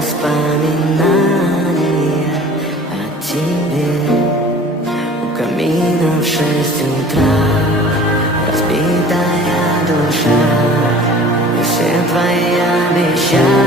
воспоминания о тебе. У камина в 6 утра разбитая душа, и все твои обещания